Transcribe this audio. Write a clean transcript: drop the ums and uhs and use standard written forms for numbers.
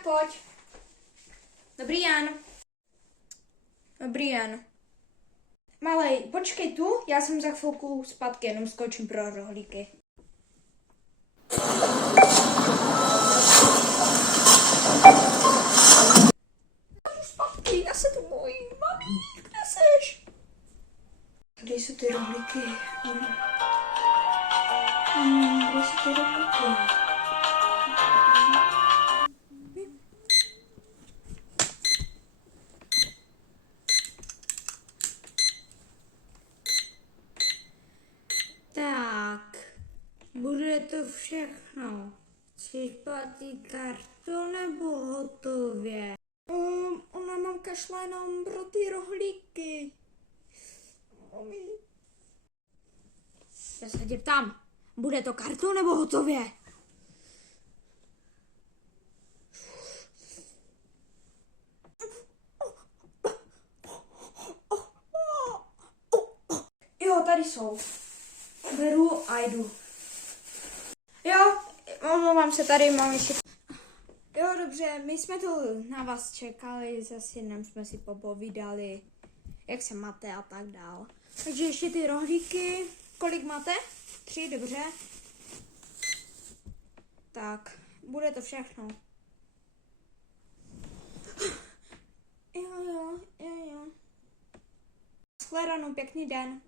tak pojď. Dobrý Jan. Dobrý Jan. Malej, počkej tu, já jsem za chvilku zpátky, jenom skočím pro rohlíky. Zpátky, já se tu bojím. Mami, kde seš? Kde jsou ty rohlíky? Kde jsou ty rohlíky? Tak, bude to všechno. Chceš platit kartou nebo hotově? Ona mám kašle jenom pro ty rohlíky. Mami. Já se tě ptám, bude to kartou nebo hotově? Jo, tady jsou. Beru a jdu. Jo, omlouvám se, tady mám ještě. Jo, dobře, my jsme tu na vás čekali, zase jenom jsme si popovídali, jak se máte a tak dál. Takže ještě ty rohlíky, kolik máte? 3, dobře. Tak, bude to všechno. Jo. Shledanou, pěkný den.